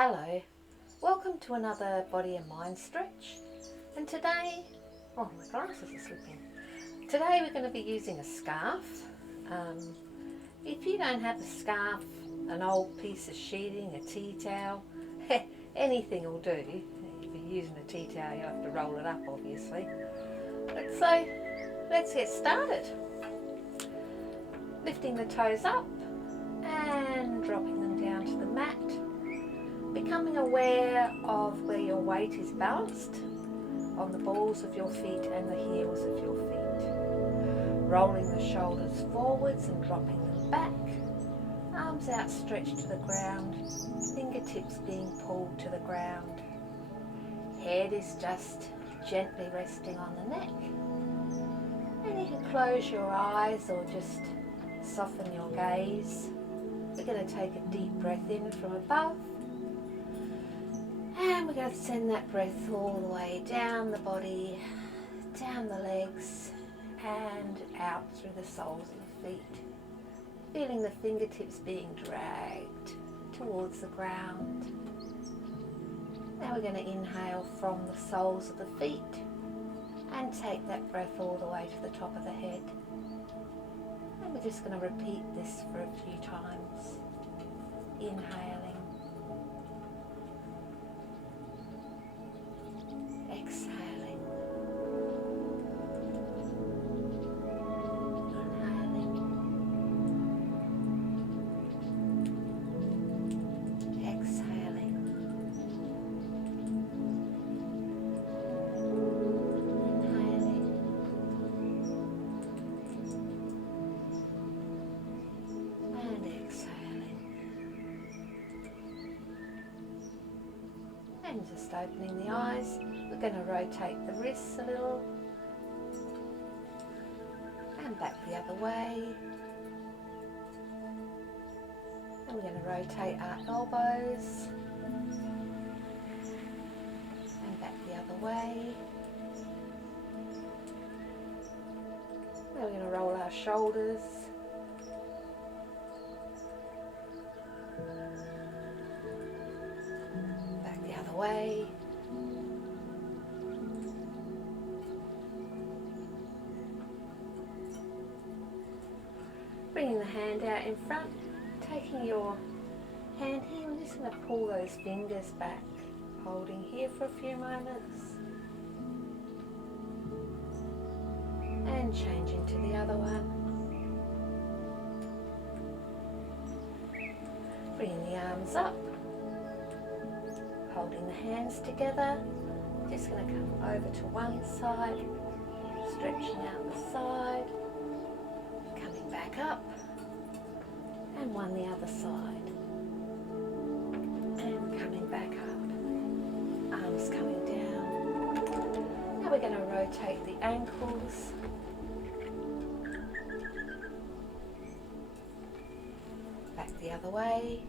Hello, welcome to another body and mind stretch. And today, oh, my glasses are slipping. Today we're going to be using a scarf. If you don't have a scarf, an old piece of sheeting, a tea towel, anything will do. If you're using a tea towel, you have to roll it up, obviously. But so, let's get started. Lifting the toes up and dropping them down to the mat. Becoming aware of where your weight is balanced on the balls of your feet and the heels of your feet. Rolling the shoulders forwards and dropping them back. Arms outstretched to the ground, fingertips being pulled to the ground. Head is just gently resting on the neck. And you can close your eyes or just soften your gaze. We're going to take a deep breath in from above. And we're going to send that breath all the way down the body, down the legs, and out through the soles of the feet. Feeling the fingertips being dragged towards the ground. Now we're going to inhale from the soles of the feet and take that breath all the way to the top of the head. And we're just going to repeat this for a few times. Inhaling. Exhaling. Inhaling. Exhaling. Inhaling. And exhaling. And just opening the eyes. We're going to rotate the wrists a little and back the other way, and we're going to rotate our elbows and back the other way. Now we're going to roll our shoulders back the other way. Bringing the hand out in front, taking your hand here, we're just going to pull those fingers back, holding here for a few moments, and changing to the other one. Bringing the arms up, holding the hands together, just going to come over to one side, stretching out the side, coming back up, and one the other side, and coming back up, arms coming down. Now we're going to rotate the ankles, back the other way,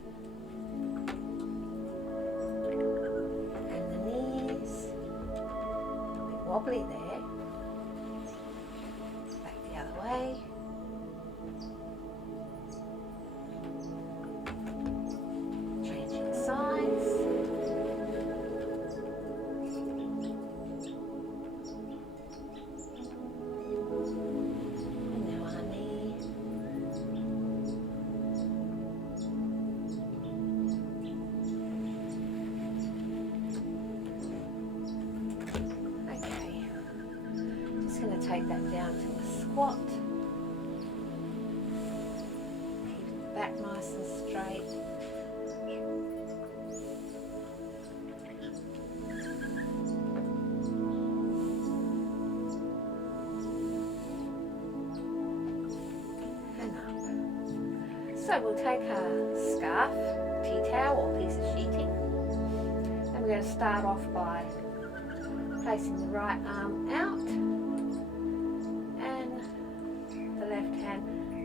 and the knees, a bit wobbly there, back the other way. Take that down to a squat. Keep the back nice and straight. And up. So we'll take our scarf, tea towel or piece of sheeting, and we're going to start off by placing the right arm out,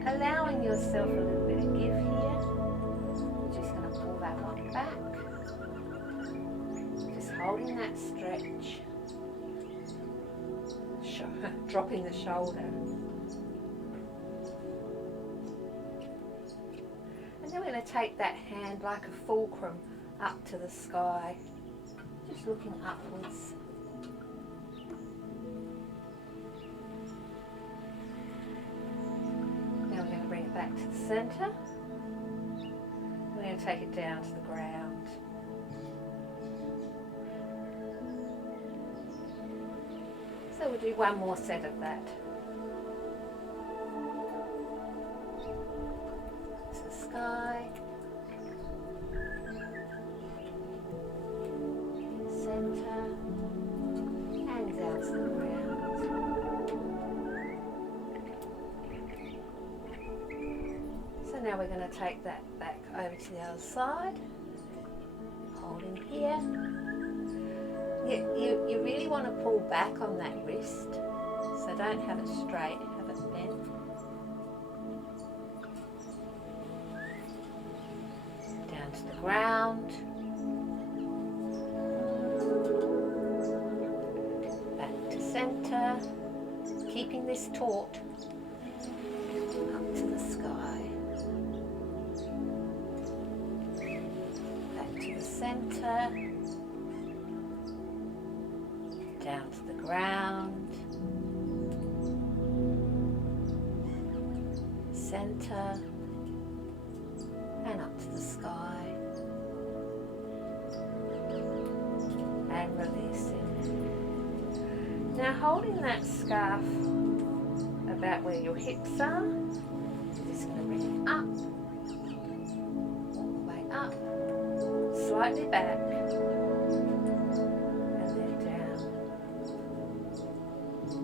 allowing yourself a little bit of give here. We're just going to pull that one back, just holding that stretch, dropping the shoulder. And then we're going to take that hand like a fulcrum up to the sky, just looking upwards. Now we're going to bring it back to the centre. We're going to take it down to the ground. So we'll do one more set of that. To the sky. Centre. And down to the ground. So now we're going to take that back over to the other side. Holding here. You really want to pull back on that wrist, so don't have it straight, have it bent. Down to the ground. Back to centre, keeping this taut. Up to the sky. Back to the centre. Down to the ground, centre, and up to the sky, and releasing. Now holding that scarf about where your hips are, you're just going to bring it up, all the way up, slightly back,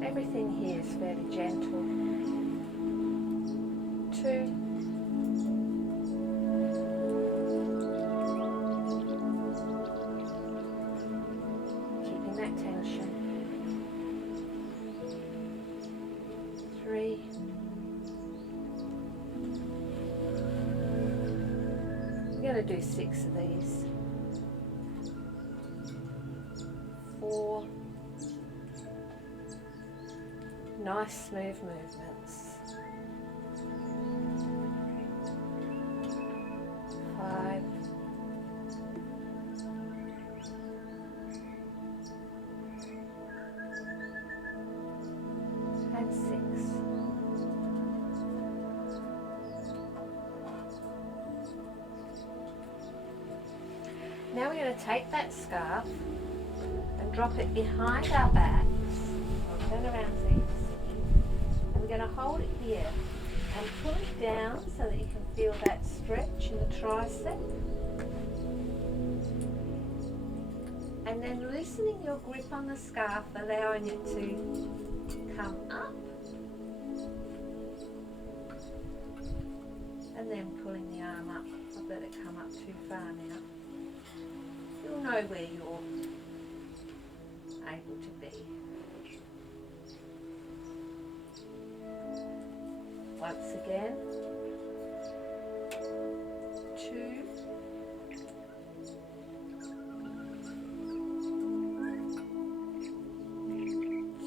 everything here is fairly gentle. 2. Keeping that tension. 3. We're going to do 6 of these. 4. Nice smooth movements. 5. And 6. Now we're going to take that scarf and drop it behind our backs. I'll turn around so you can see. And we're going to hold it here and pull it down so that you can feel that stretch in the tricep. And then loosening your grip on the scarf, allowing it to come up. And then pulling the arm up. I've let it come up too far now. You'll know where you're able to be. Once again, 2,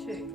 2,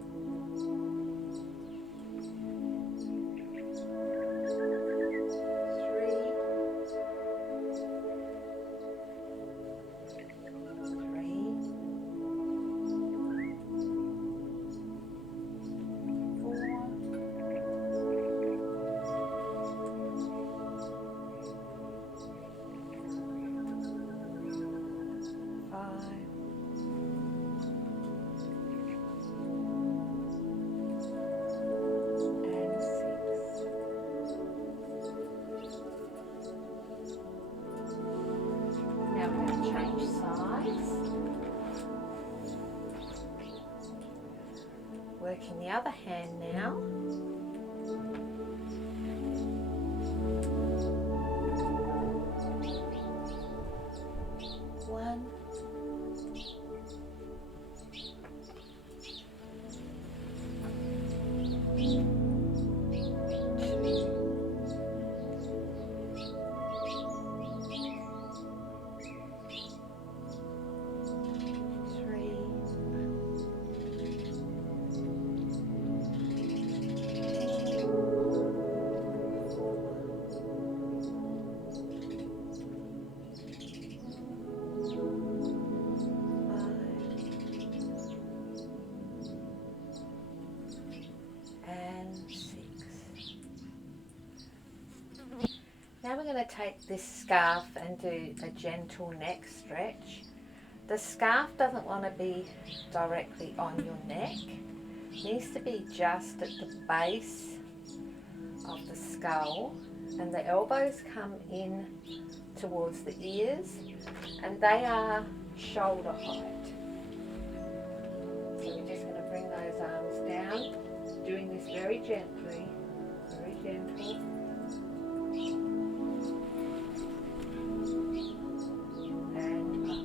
working the other hand now. 1, 5, going to take this scarf and do a gentle neck stretch. The scarf doesn't want to be directly on your neck. It needs to be just at the base of the skull, and the elbows come in towards the ears, and they are shoulder height. So we're just going to bring those arms down, doing this very gently, very gentle. And up.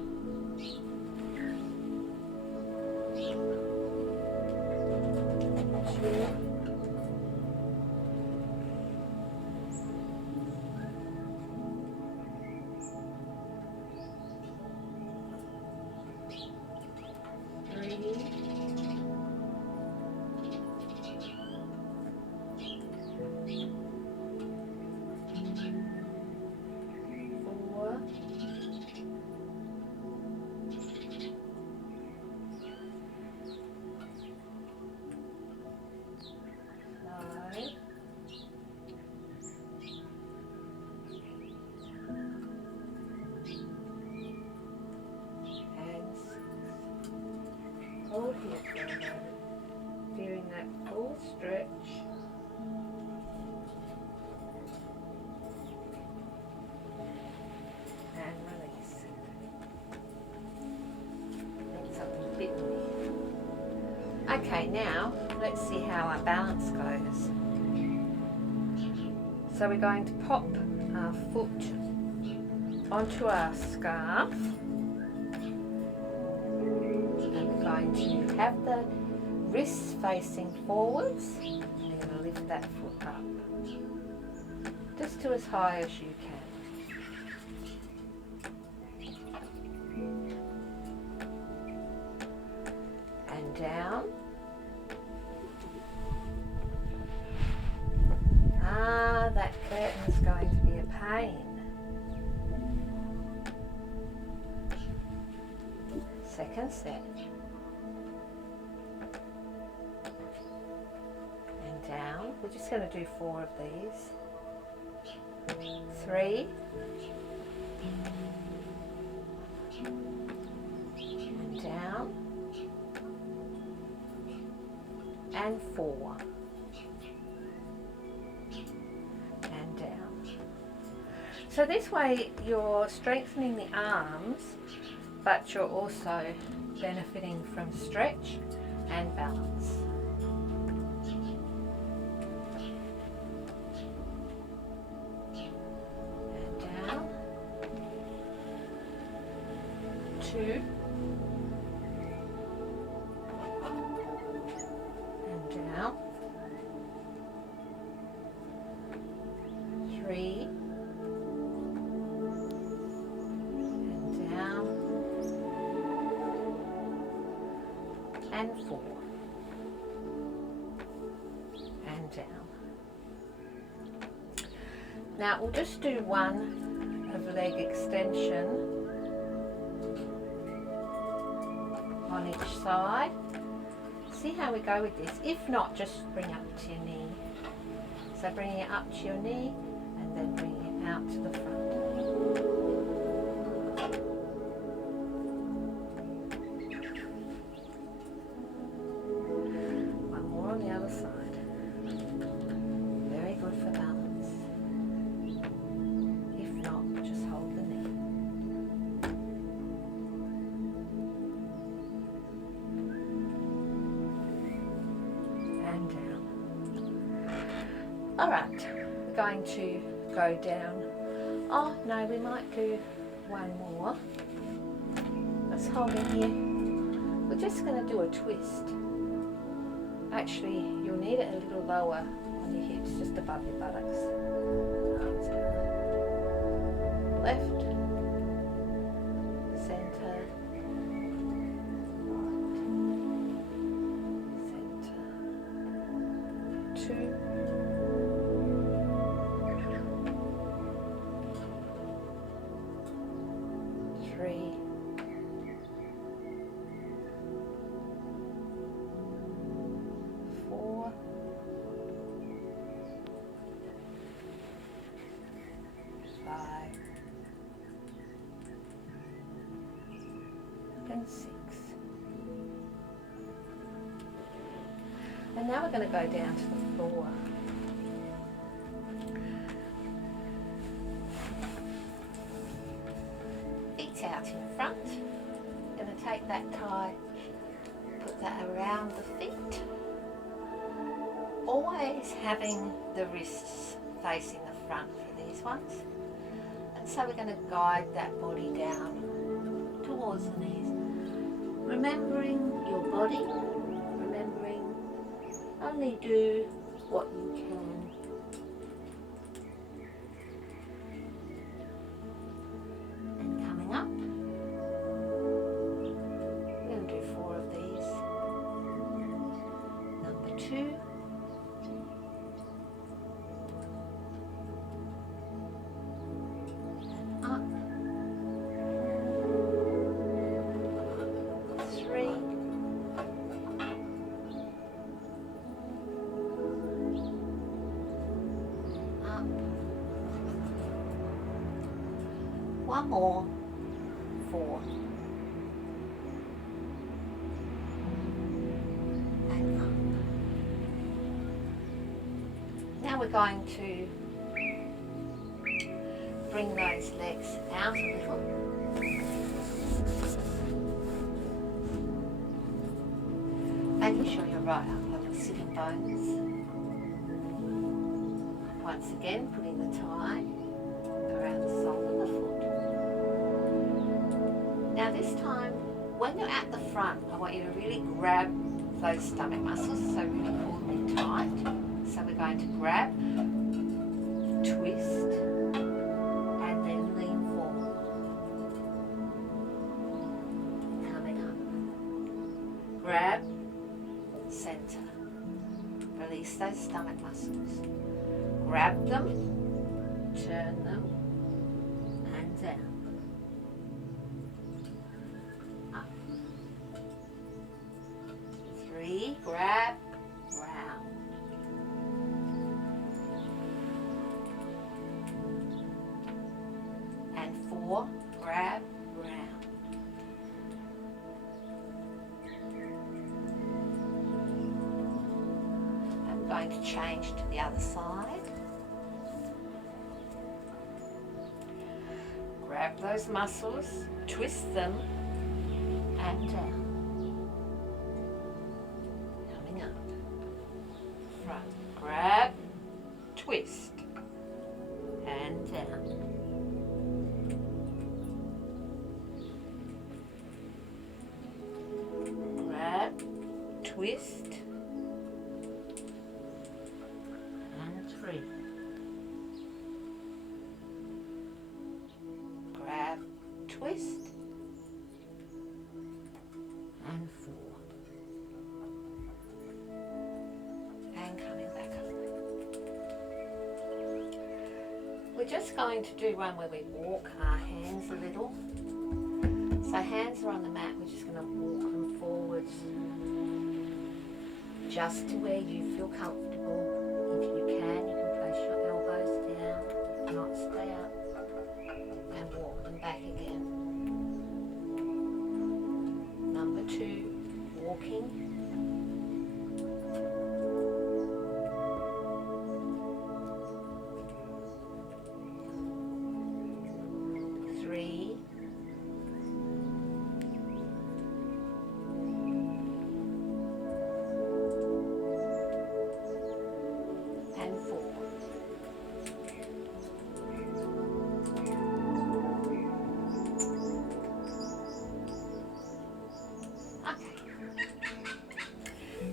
Two. Hold here for a moment, feeling that full stretch. And release. Think something bit me. Okay, now let's see how our balance goes. So we're going to pop our foot onto our scarf. Going to have the wrists facing forwards. You're going to lift that foot up just to as high as you can, and down. That curtain is going to be a pain. Second set. Down. We're just going to do 4 of these. 3. And down. And 4. And down. So this way you're strengthening the arms, but you're also benefiting from stretch and balance. Two, and down, 3, and down, and 4, and down. Now we'll just do one of leg extension on each side. See how we go with this. If not, just bring up to your knee. So bringing it up to your knee and then bringing it out to the front. One more on the other side. Very good for balance. If not, just hold the knee. Alright, we're going to go down. Oh no, we might do one more. Let's hold in here. We're just going to do a twist. Actually, you'll need it a little lower on your hips, just above your buttocks. Arms out. Left, centre, right, centre, 2, 3, 4, and 6. And now we're going to go down to the floor. Feet out in front. Going to take that tie, put that around the feet. Always having the wrists facing the front for these ones. And so we're going to guide that body down towards the knees. Remembering your body, remembering only do what you can. And coming up, we're going to do 4 of these. Number 2. And up. 3. Up. 1 more. 4. And up. Now we're going to bring those legs out a little. Making sure you're right up on your sitting bones. Once again, putting the tie around the sole of the foot. Now this time, when you're at the front, I want you to really grab those stomach muscles, so really pull them in tight. So we're going to grab, twist, and then lean forward. Coming up. Grab, center. Release those stomach muscles. Grab them, turn them, and down. Up. 3, grab, round. And 4, grab, round. I'm going to change to the other side. Grab those muscles, twist them, and down. Coming up. Front. Grab, twist, and down. Grab, twist, and 3. Grab, twist, and 4. And coming back up. We're just going to do one where we walk our hands a little. So hands are on the mat, we're just going to walk them forwards just to where you feel comfortable. If you can place your elbows down. If not, stay up and walk them back again. Number 2, walking.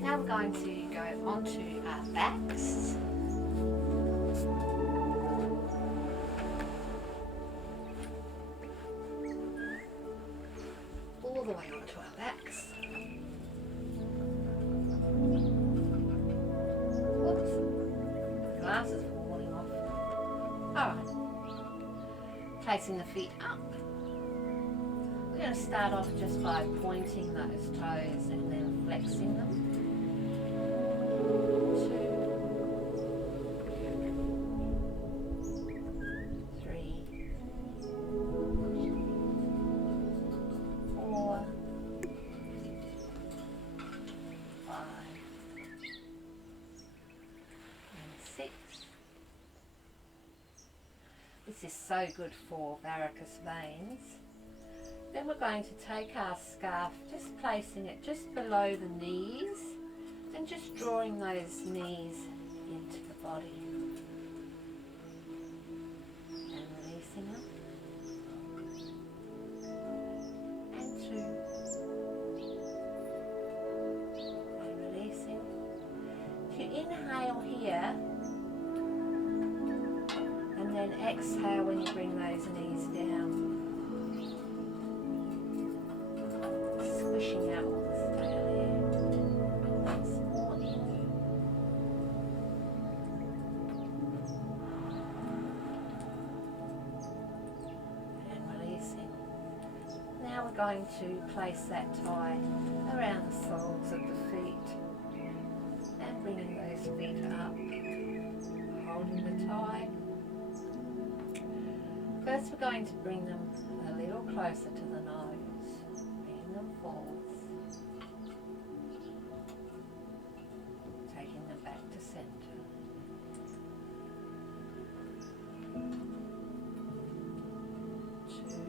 Now we're going to go onto our backs. All the way onto our backs. Whoops, glass is falling off. Alright, placing the feet up. We're going to start off just by pointing those toes and then flexing them. 3, 4, so good for varicose veins. Then we're going to take our scarf, just placing it just below the knees and just drawing those knees into the body and releasing them. And 2. And releasing. If you inhale here and then exhale when you bring those knees down. Squishing out all the stale air. Once more in. And releasing. Now we're going to place that tie around the soles of the feet and bringing those feet up, holding the tie. First we're going to bring them a little closer to the nose. Them forwards, taking them back to center. 2, 3,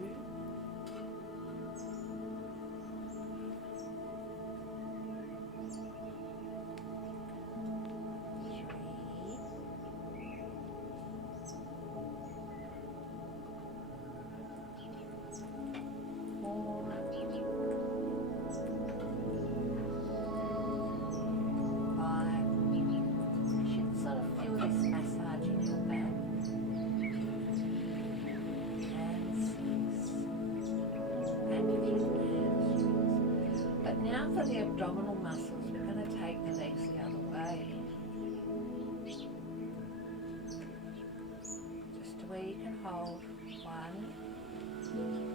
now for the abdominal muscles, we're going to take the legs the other way. Just to where you can hold 1, 2,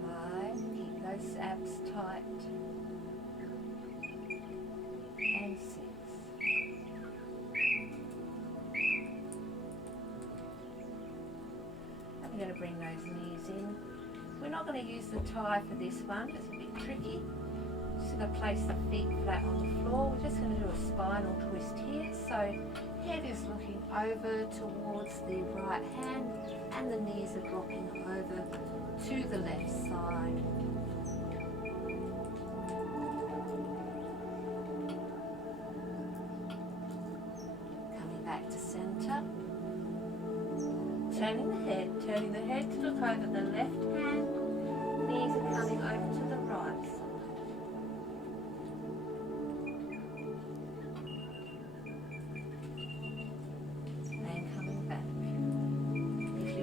5, keep those abs tight, and 6. And we're going to bring those knees in. We're not going to use the tie for this one, it's a bit tricky. Just going to place the feet flat on the floor. We're just going to do a spinal twist here. So head is looking over towards the right hand and the knees are dropping over to the left side. Coming back to center. Turning the head to look over the left hand. Knees are coming over to the right side.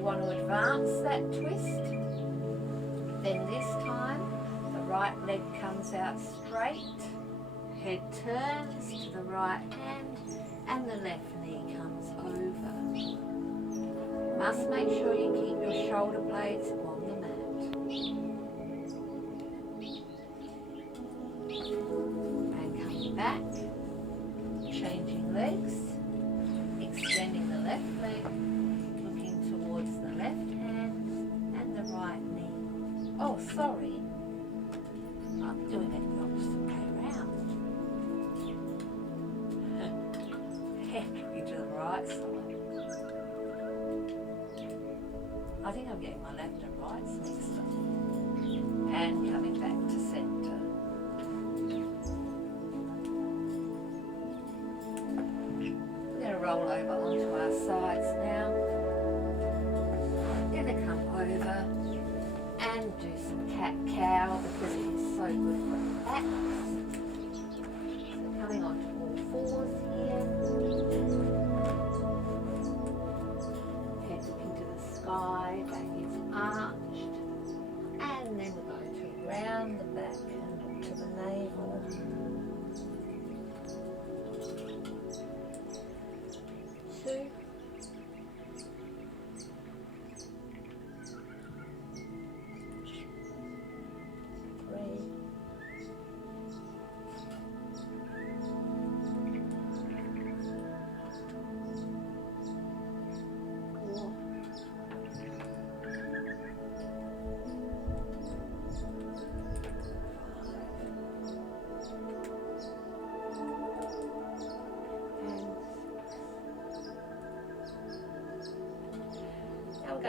Want to advance that twist, then this time the right leg comes out straight, head turns to the right hand and the left knee comes over. Must make sure you keep your shoulder blades on the mat. And coming back, changing legs, extending the left leg, towards the left hand and the right knee. Oh, sorry. I'm doing it the opposite way around. Head looking to the right side. I think I'm getting my left and rights mixed up. And coming back to center. We're going to roll over onto our sides now. Come over and do some cat-cow because it is so good for the backs. So coming onto all fours here. Head looking to the sky, back is arched. And then we're going to round the back and look to the navel. 2,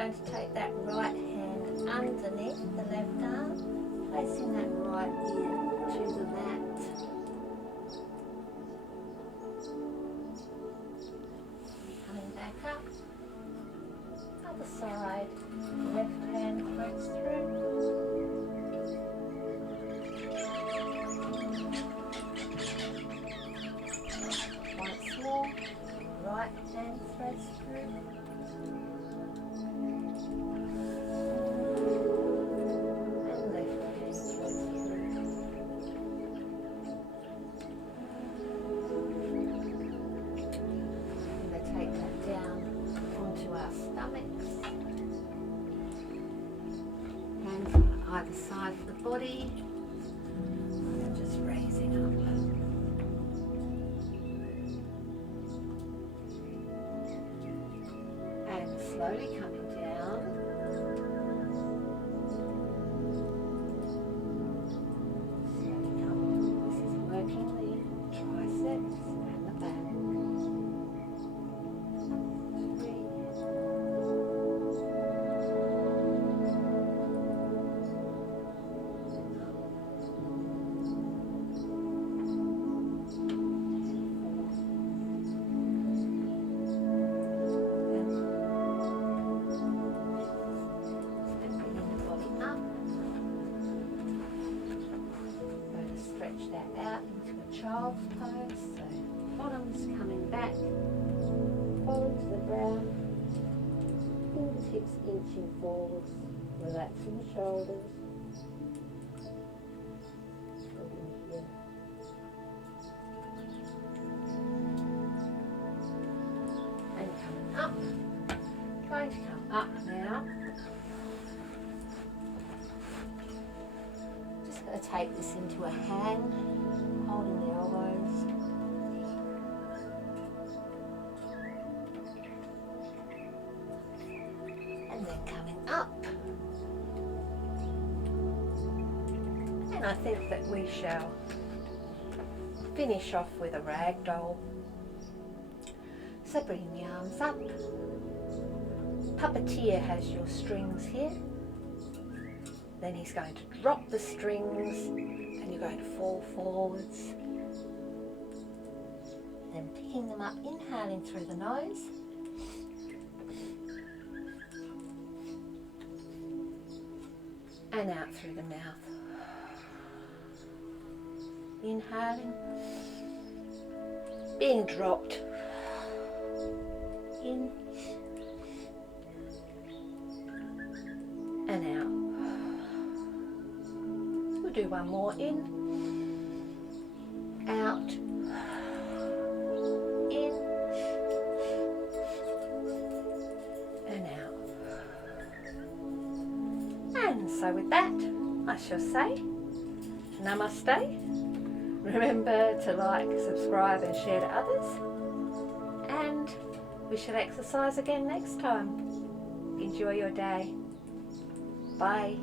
going to take that right hand underneath the left arm, placing that right ear to the mat. Coming back up, other side, left hand threads through. Once more, right hand threads through. And left hand threads through. I'm going to take that down onto our stomachs. Hands on either side of the body. And just raising up. Slowly coming down. Slowly coming. This is working the triceps and the back. 3. Stretch that out into a child's pose, so bottom's coming back, falling to the ground, fingertips inching forwards, relaxing the shoulders, looking here. And coming up, going to come up now. Going to take this into a hang, holding the elbows. And then coming up. And I think that we shall finish off with a ragdoll. So bring the arms up. Puppeteer has your strings here. Then he's going to drop the strings and you're going to fall forwards. Then picking them up, inhaling through the nose. And out through the mouth. Inhaling. Being dropped. In. And out. Do one more in, out, in, and out. And so with that, I shall say namaste. Remember to like, subscribe and share to others. And we shall exercise again next time. Enjoy your day. Bye.